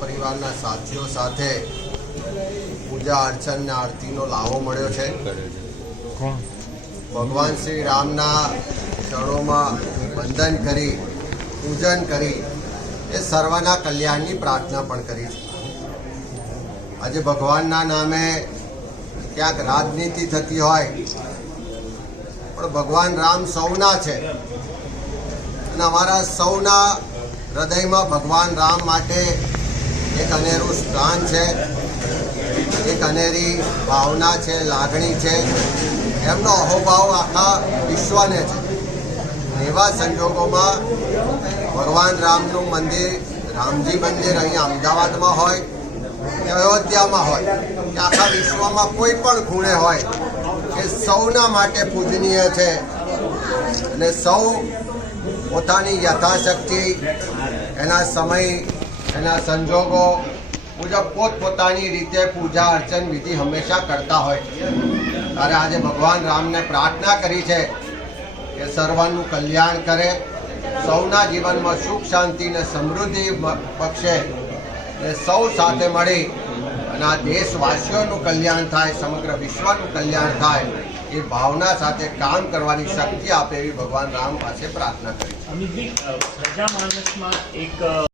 પરિવારના સાથીઓ સાથે પૂજા અર્ચન આરતીનો લાવો મળ્યો છે। ભગવાન શ્રી રામના ચરણોમાં વંદન કરી પૂજન કરી એ સર્વના કલ્યાણની પ્રાર્થના પણ કરી છે। આજે ભગવાનના નામે ક્યાંક રાજનીતિ થતી હોય પણ ભગવાન રામ સૌના છે અને અમારા સૌના હૃદયમાં ભગવાન રામ માટે એક અનેરું સ્થાન છે, એક અનેરી ભાવના છે, લાગણી છે, એમનો અહોભાવ આખા વિશ્વને છે। એવા સંજોગોમાં ભગવાન રામનું મંદિર, રામજી મંદિર અહીંયા અમદાવાદમાં હોય કે અયોધ્યામાં હોય કે આખા વિશ્વમાં કોઈ પણ ખૂણે હોય એ સૌના માટે પૂજનીય છે અને સૌ પોતાની યથાશક્તિ એના સમય એના સંજોગો મુજબ પોતપોતાની રીતે પૂજા અર્ચન વિધિ હંમેશા કરતા હોય ત્યારે આજે ભગવાન રામને પ્રાર્થના કરી છે કે સર્વનું કલ્યાણ કરે, સૌના જીવનમાં સુખ શાંતિ અને સમૃદ્ધિ બક્ષે અને સૌ સાથે મળી અને આ દેશવાસીઓનું કલ્યાણ થાય, સમગ્ર વિશ્વનું કલ્યાણ થાય એ ભાવના સાથે કામ કરવાની શક્તિ આપે એવી ભગવાન રામ પાસે પ્રાર્થના કરી છે। અમિતભાઈ, પ્રજા માનસમાં એક